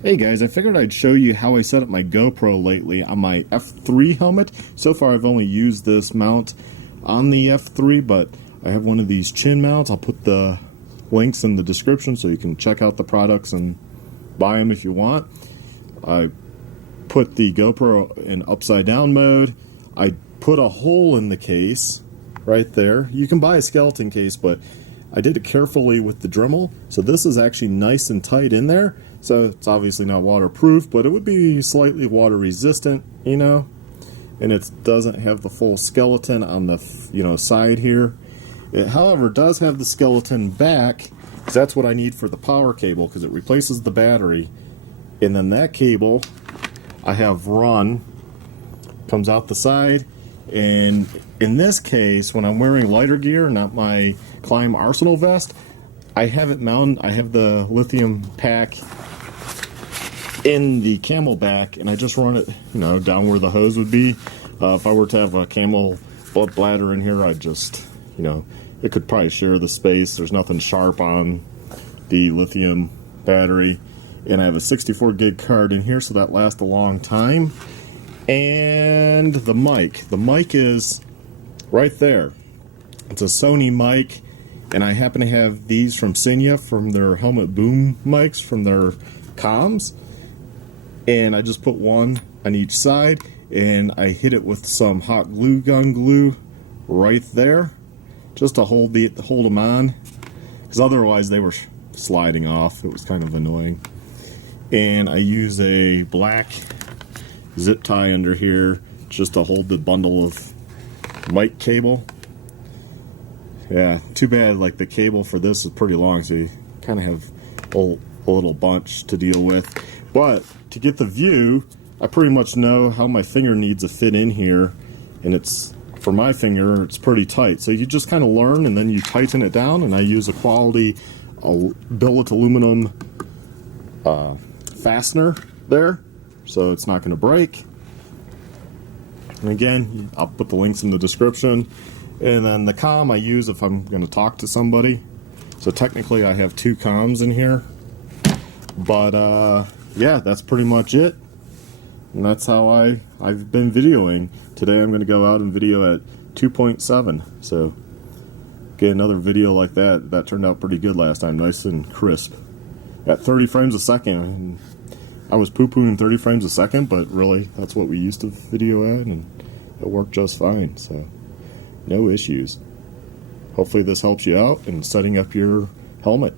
Hey guys, I figured I'd show you how I set up my GoPro lately on my F3 helmet. So far I've only used this mount on the F3, but I have one of these chin mounts. I'll put the links in the description so you can check out the products and buy them if you want. I put the GoPro in upside down mode. I put a hole in the case right there. You can buy a skeleton case, but I did it carefully with the Dremel, so this is actually nice and tight in there. So it's obviously not waterproof, but it would be slightly water resistant, you know. And it doesn't have the full skeleton on the, side here. It, however, does have the skeleton back, because that's what I need for the power cable, because it replaces the battery. And then that cable I have run, comes out the side. And in this case, when I'm wearing lighter gear, not my KLIM Arsenal vest, I have it mounted. I have the lithium pack in the camelback, and I just run it, down where the hose would be. If I were to have a camel blood bladder in here, I'd just, it could probably share the space. There's nothing sharp on the lithium battery. And I have a 64 gig card in here, so that lasts a long time. And the mic. The mic is right there. It's a Sony mic, and I happen to have these from Sena, from their helmet boom mics, from their comms. And I just put one on each side, and I hit it with some hot glue gun glue right there, just to hold them on, because otherwise they were sliding off. It was kind of annoying. And I use a black zip tie under here just to hold the bundle of mic cable. Yeah, too bad, like, the cable for this is pretty long, so you kind of have a little bunch to deal with. But to get the view, I pretty much know how my finger needs to fit in here, and it's, for my finger, it's pretty tight. So you just kind of learn, and then you tighten it down, and I use a quality billet aluminum fastener there, so it's not going to break. And again, I'll put the links in the description. And then the comm I use if I'm going to talk to somebody. So technically I have two comms in here. But yeah, that's pretty much it. And that's how I've been videoing. Today I'm going to go out and video at 2.7. So get another video like that. That turned out pretty good last time. Nice and crisp. At 30 frames a second. And I was poo-pooing 30 frames a second, but really that's what we used to video at, and it worked just fine. So no issues. Hopefully this helps you out in setting up your helmet.